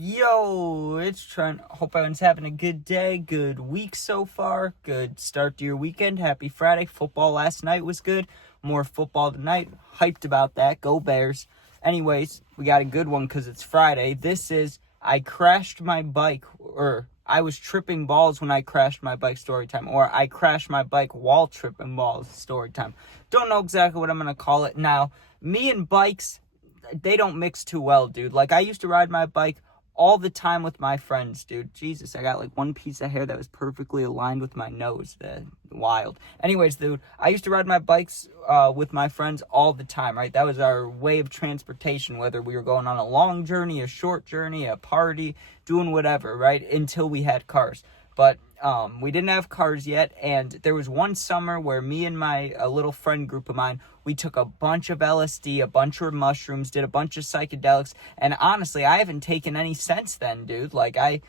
Yo, it's Trent. Hope everyone's having a good day, good week so far, good start to your weekend. Happy Friday. Football last night was good. More football tonight. Hyped about that. Go Bears. Anyways, we got a good one because it's Friday. This is I crashed my bike, or I was tripping balls when I crashed my bike story time, or I crashed my bike while tripping balls story time. Don't know exactly what I'm going to call it. Now, me and bikes, they don't mix too well, dude. Like, I used to ride my bike all the time with my friends, dude. Jesus, I got like one piece of hair that was perfectly aligned with my nose. Wild. Anyways, dude, I used to ride my bikes with my friends all the time, right? That was our way of transportation, whether we were going on a long journey, a short journey, a party, doing whatever, right? Until we had cars. But we didn't have cars yet, and there was one summer where me and a little friend group of mine, we took a bunch of LSD, a bunch of mushrooms, did a bunch of psychedelics, and honestly, I haven't taken any since then, dude. Like, I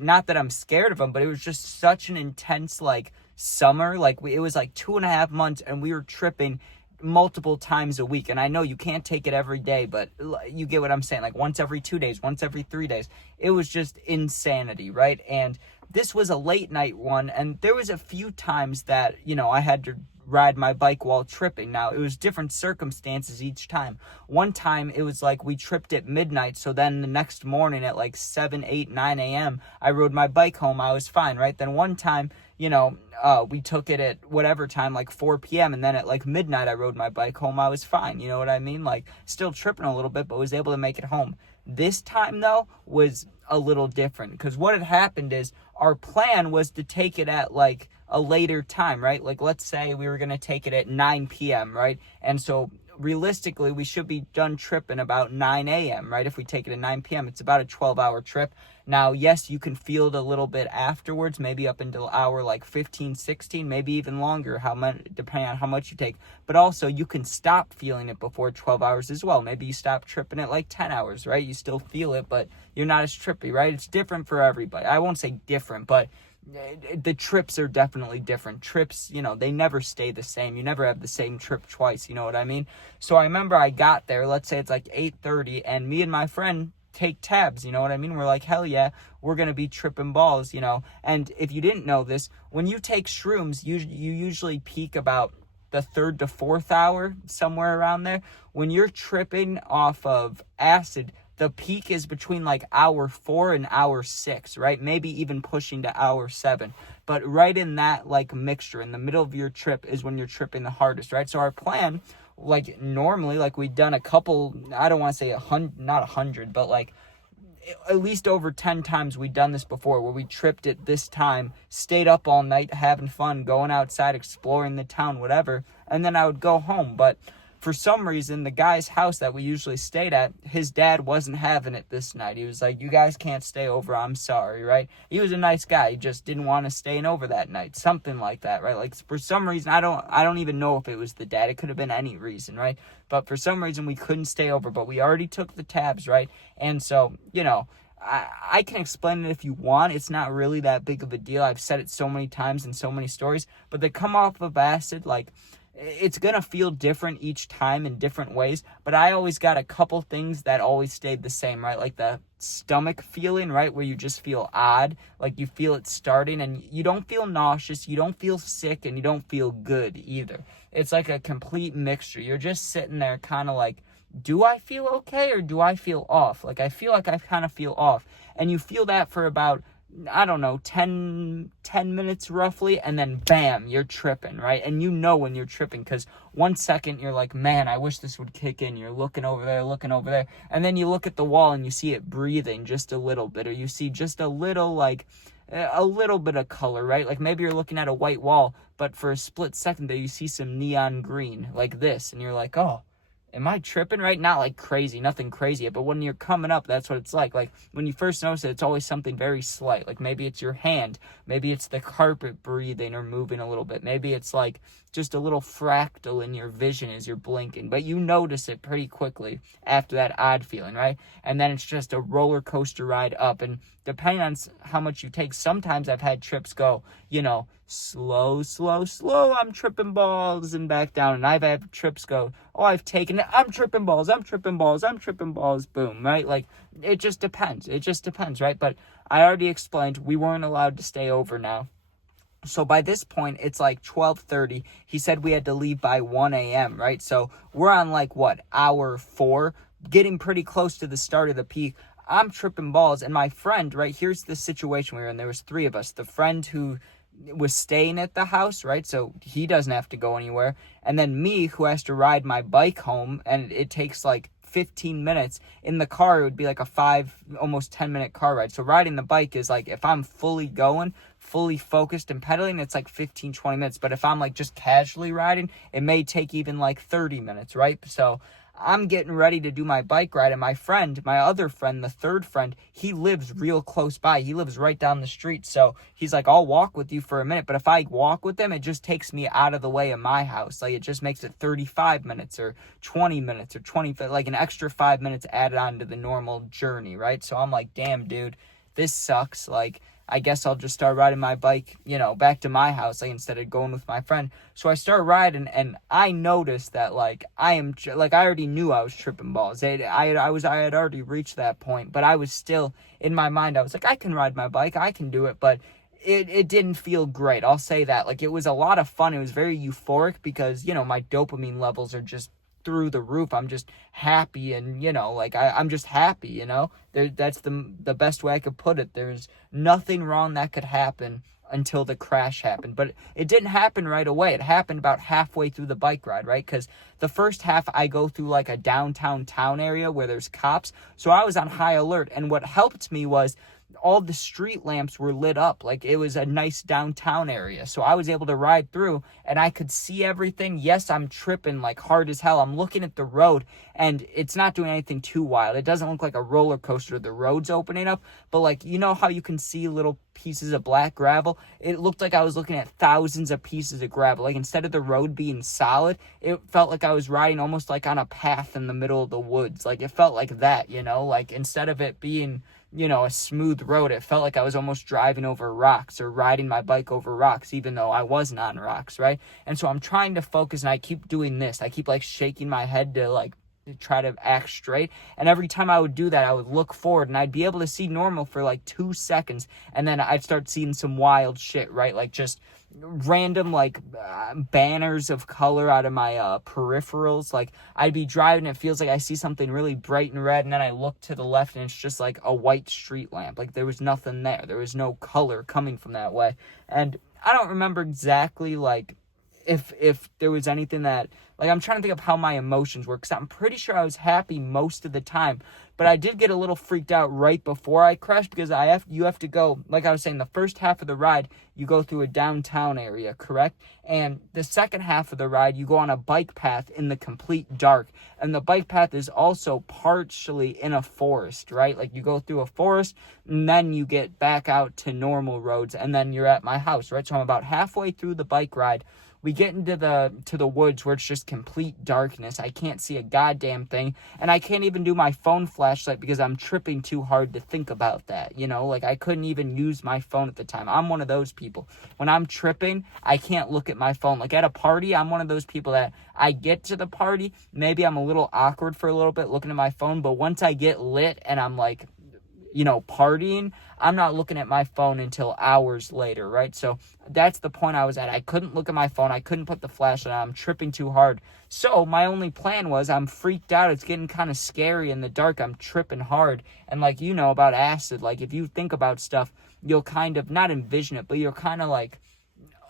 not that I'm scared of them, but it was just such an intense, like, summer. Like, it was like 2.5 months, and we were tripping multiple times a week. And I know you can't take it every day, but you get what I'm saying. Like, once every 2 days, once every 3 days. It was just insanity, right? And this was a late night one, and there was a few times that, I had to ride my bike while tripping. Now, it was different circumstances each time. One time, it was like we tripped at midnight, so then the next morning at like 7, 8, 9 a.m., I rode my bike home. I was fine, right? Then one time, we took it at whatever time, like 4 p.m., and then at like midnight, I rode my bike home. I was fine, you know what I mean? Like, still tripping a little bit, but was able to make it home. This time, though, was a little different, because what had happened is our plan was to take it at like a later time, right? Like, let's say we were going to take it at 9 p.m., right? And so realistically, we should be done tripping about 9 a.m., right? If we take it at 9 p.m., it's about a 12-hour trip. Now, yes, you can feel it a little bit afterwards, maybe up until hour like 15, 16, maybe even longer, depending on how much you take. But also, you can stop feeling it before 12 hours as well. Maybe you stop tripping at like 10 hours, right? You still feel it, but you're not as trippy, right? It's different for everybody. I won't say different, but the trips are definitely different. Trips, they never stay the same. You never have the same trip twice, you know what I mean? So I remember I got there, let's say it's like 8:30, and me and my friend take tabs, you know what I mean? We're like, hell yeah, we're going to be tripping balls, And if you didn't know this, when you take shrooms, you usually peak about the 3rd to 4th hour, somewhere around there. When you're tripping off of acid, the peak is between like hour 4 and hour 6, right? Maybe even pushing to hour 7. But right in that like mixture, in the middle of your trip, is when you're tripping the hardest, right? So our plan, like normally, like we'd done a couple, I don't want to say 100, not 100, but like at least over 10 times we'd done this before, where we tripped at this time, stayed up all night having fun, going outside, exploring the town, whatever, and then I would go home. But for some reason, the guy's house that we usually stayed at, his dad wasn't having it this night. He was like, you guys can't stay over, I'm sorry, right? He was a nice guy. He just didn't want us staying over that night. Something like that, right? Like, for some reason, I don't even know if it was the dad. It could have been any reason, right? But for some reason, we couldn't stay over, but we already took the tabs, right? And so, I can explain it if you want. It's not really that big of a deal. I've said it so many times in so many stories, but they come off of acid, like, it's going to feel different each time in different ways, but I always got a couple things that always stayed the same, right? Like the stomach feeling, right? Where you just feel odd, like you feel it starting, and you don't feel nauseous, you don't feel sick, and you don't feel good either. It's like a complete mixture. You're just sitting there kind of like, do I feel okay or do I feel off? Like, I feel like I kind of feel off. And you feel that for about, I don't know, 10 minutes roughly, and then bam, you're tripping, right? And you know when you're tripping, because 1 second you're like, man, I wish this would kick in. You're looking over there, and then you look at the wall and you see it breathing just a little bit, or you see just a little, like, a little bit of color, right? Like, maybe you're looking at a white wall, but for a split second there you see some neon green, like this, and you're like, oh, am I tripping, right? Not like crazy, nothing crazy, but when you're coming up, that's what it's like. Like, when you first notice it, it's always something very slight. Like, maybe it's your hand, maybe it's the carpet breathing or moving a little bit, maybe it's like, just a little fractal in your vision as you're blinking, but you notice it pretty quickly after that odd feeling, right? And then it's just a roller coaster ride up. And depending on how much you take, sometimes I've had trips go, slow, I'm tripping balls, and back down. And I've had trips go, I've taken it, I'm tripping balls, boom, right? Like, it just depends, right? But I already explained we weren't allowed to stay over now. So by this point, it's like 12:30. He said we had to leave by 1 a.m., right? So we're on hour 4, getting pretty close to the start of the peak. I'm tripping balls, and my friend, right, here's the situation we were in. There was 3 of us. The friend who was staying at the house, right, so he doesn't have to go anywhere. And then me, who has to ride my bike home, and it takes 15 minutes. In the car, it would be a 5, almost 10-minute car ride. So riding the bike is if I'm fully going, fully focused and pedaling, it's 15, 20 minutes. But if I'm just casually riding, it may take even 30 minutes, right? So I'm getting ready to do my bike ride, and my other friend, the third friend, he lives real close by. He lives right down the street. So he's like, I'll walk with you for a minute. But if I walk with them, it just takes me out of the way of my house. It just makes it 35 minutes or 20 minutes or 20, an extra 5 minutes added on to the normal journey, right? So I'm like, damn, dude, this sucks. I guess I'll just start riding my bike, back to my house, instead of going with my friend. So I start riding, and I noticed that, I already knew I was tripping balls. I had already reached that point, but I was still, in my mind, I was like, I can ride my bike, I can do it, but it didn't feel great. I'll say that. It was a lot of fun. It was very euphoric because, my dopamine levels are just through the roof. I'm just happy, and I'm just happy. That's the best way I could put it. There's nothing wrong that could happen until the crash happened, but it didn't happen right away. It happened about halfway through the bike ride, right? Because the first half I go through a downtown town area where there's cops, so I was on high alert. And what helped me was all the street lamps were lit up. It was a nice downtown area. So I was able to ride through, and I could see everything. Yes, I'm tripping hard as hell. I'm looking at the road, and it's not doing anything too wild. It doesn't look like a roller coaster. The road's opening up, but how you can see little pieces of black gravel? It looked like I was looking at thousands of pieces of gravel. Instead of the road being solid, it felt like I was riding almost on a path in the middle of the woods. It felt like that, instead of it being a smooth road, it felt like I was almost driving over rocks or riding my bike over rocks, even though I wasn't on rocks, right? And so I'm trying to focus, and I keep doing this. I keep shaking my head to try to act straight. And every time I would do that, I would look forward, and I'd be able to see normal for 2 seconds. And then I'd start seeing some wild shit, right? Just random banners of color out of my peripherals. I'd be driving, it feels like I see something really bright and red, and then I look to the left, and it's just a white street lamp. There was nothing there was no color coming from that way. And I don't remember exactly if there was anything that I'm trying to think of how my emotions were, because I'm pretty sure I was happy most of the time. But I did get a little freaked out right before I crashed, because you have to go, like I was saying, the first half of the ride, you go through a downtown area, correct? And the second half of the ride, you go on a bike path in the complete dark. And the bike path is also partially in a forest, right? You go through a forest, and then you get back out to normal roads, and then you're at my house, right? So I'm about halfway through the bike ride. We get into the woods where it's just complete darkness. I can't see a goddamn thing, and I can't even do my phone flashlight because I'm tripping too hard to think about that, I couldn't even use my phone at the time. I'm one of those people. When I'm tripping, I can't look at my phone. At a party, I'm one of those people that I get to the party, maybe I'm a little awkward for a little bit looking at my phone, but once I get lit and I'm partying, I'm not looking at my phone until hours later, right? So that's the point I was at. I couldn't look at my phone. I couldn't put the flashlight on. I'm tripping too hard. So my only plan was, I'm freaked out. It's getting kind of scary in the dark. I'm tripping hard. And about acid, if you think about stuff, you'll kind of not envision it, but you'll kind of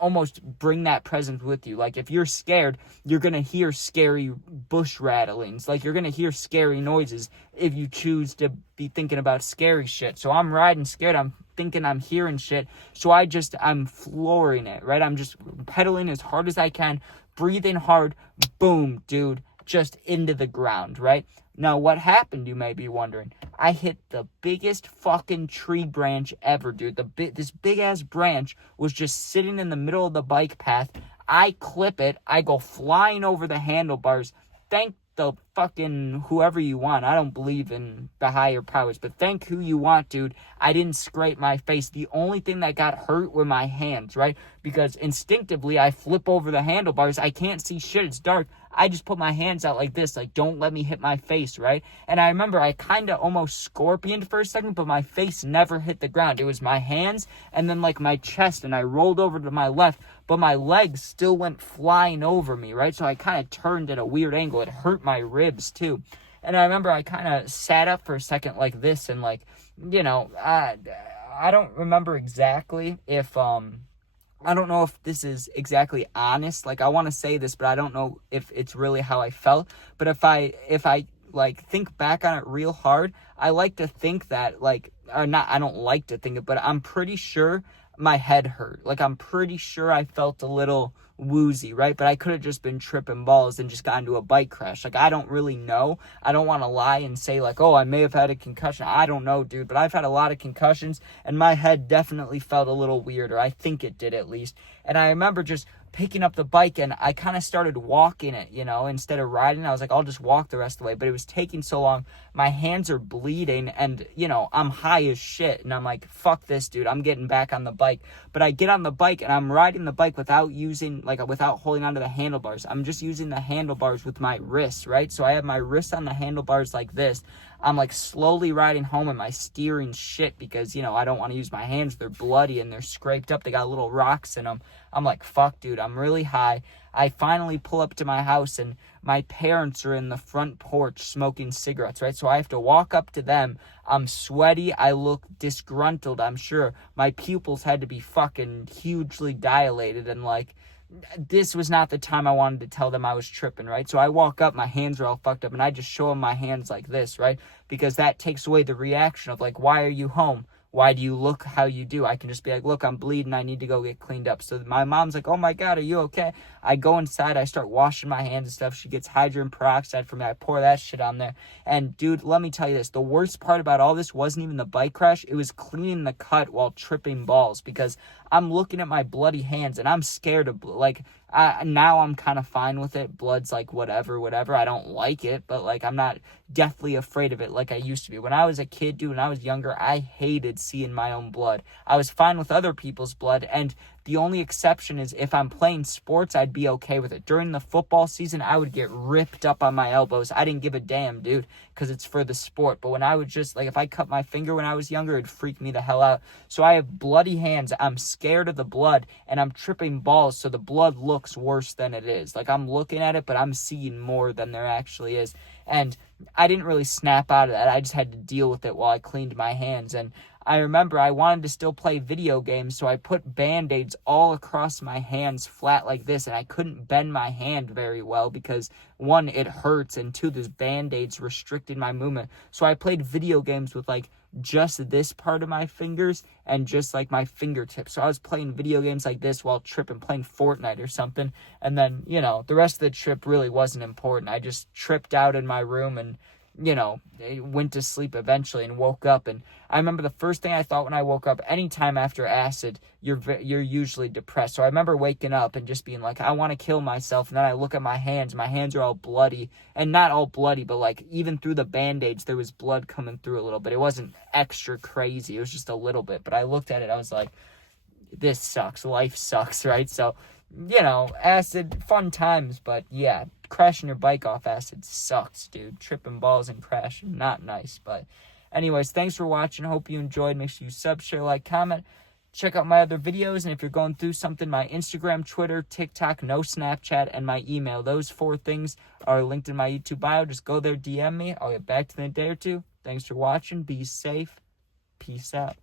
almost bring that presence with you. If you're scared, you're going to hear scary bush rattlings. You're going to hear scary noises if you choose to be thinking about scary shit. So I'm riding scared. I'm thinking I'm hearing shit. So I'm flooring it, right? I'm just pedaling as hard as I can, breathing hard. Boom, dude, just into the ground, right? Now, what happened, you may be wondering? I hit the biggest fucking tree branch ever, dude. This big-ass branch was just sitting in the middle of the bike path. I clip it. I go flying over the handlebars. Thank the fucking whoever you want. I don't believe in the higher powers, but thank who you want, dude. I didn't scrape my face. The only thing that got hurt were my hands, right? Because instinctively I flip over the handlebars. I can't see shit. It's dark. I just put my hands out like this, like, don't let me hit my face, right? And I remember I kind of almost scorpioned for a second, but my face never hit the ground. It was my hands and then, like, my chest, and I rolled over to my left, but my legs still went flying over me, right? So I kind of turned at a weird angle. It hurt my ribs, too. And I remember I kind of sat up for a second like this, and, like, you know, I don't remember exactly if, I don't know if this is exactly honest. Like, I want to say this, but I don't know if it's really how I felt. But if I like think back on it real hard, I like to think that, like, or not, I don't like to think it, but I'm pretty sure my head hurt. Like, I'm pretty sure I felt a little woozy, right? But I could have just been tripping balls and just got into a bike crash. Like, I don't really know. I don't want to lie and say, like, oh, I may have had a concussion. I don't know, dude, but I've had a lot of concussions, and my head definitely felt a little weird, or I think it did at least. And I remember just picking up the bike, and I kind of started walking it, you know, instead of riding. I was like, I'll just walk the rest of the way, but it was taking so long. My hands are bleeding, and, you know, I'm high as shit, and I'm like, fuck this, dude, I'm getting back on the bike. But I get on the bike, and I'm riding the bike without holding onto the handlebars. I'm just using the handlebars with my wrists, right? So I have my wrists on the handlebars like this. I'm, like, slowly riding home, and my steering shit because, you know, I don't want to use my hands. They're bloody and they're scraped up. They got little rocks in them. I'm like, fuck, dude, I'm really high. I finally pull up to my house, and my parents are in the front porch smoking cigarettes, right? So I have to walk up to them. I'm sweaty. I look disgruntled, I'm sure. My pupils had to be fucking hugely dilated, and, like, this was not the time I wanted to tell them I was tripping, right? So I walk up, my hands are all fucked up, and I just show them my hands like this, right? Because that takes away the reaction of, like, why are you home? Why do you look how you do? I can just be like, look, I'm bleeding. I need to go get cleaned up. So my mom's like, oh my God, are you okay? I go inside. I start washing my hands and stuff. She gets hydrogen peroxide for me. I pour that shit on there. And dude, let me tell you this. The worst part about all this wasn't even the bike crash. It was cleaning the cut while tripping balls, because I'm looking at my bloody hands and I'm scared of, like, now I'm kind of fine with it. Blood's like, whatever. I don't like it, but, like, I'm not deathly afraid of it like I used to be. When I was a kid, dude, when I was younger, I hated seeing my own blood. I was fine with other people's blood, and the only exception is if I'm playing sports, I'd be okay with it. During the football season, I would get ripped up on my elbows. I didn't give a damn, dude, because it's for the sport. But when I would just, like, if I cut my finger when I was younger, it'd freak me the hell out. So I have bloody hands. I'm scared of the blood, and I'm tripping balls, so the blood looks worse than it is. Like, I'm looking at it, but I'm seeing more than there actually is. And I didn't really snap out of that. I just had to deal with it while I cleaned my hands. And I remember I wanted to still play video games, so I put Band-Aids all across my hands flat like this, and I couldn't bend my hand very well because, one, it hurts, and two, those Band-Aids restricted my movement. So I played video games with, like, just this part of my fingers and just, like, my fingertips. So I was playing video games like this while tripping, playing Fortnite or something. And then, you know, the rest of the trip really wasn't important. I just tripped out in my room and, you know, went to sleep eventually and woke up. And I remember the first thing I thought when I woke up, anytime after acid, you're usually depressed. So I remember waking up and just being like, I want to kill myself. And then I look at my hands are all bloody, and not all bloody, but, like, even through the Band-Aids, there was blood coming through a little bit. It wasn't extra crazy. It was just a little bit. But I looked at it, I was like, this sucks. Life sucks, right? So, you know, acid, fun times, but yeah, crashing your bike off acid sucks, dude. Tripping balls and crashing, not nice. But anyways, thanks for watching. Hope you enjoyed. Make sure you sub, share, like, comment. Check out my other videos, and if you're going through something, my Instagram, Twitter, TikTok, no Snapchat, and my email. Those 4 things are linked in my YouTube bio. Just go there, DM me. I'll get back to you in a day or two. Thanks for watching. Be safe. Peace out.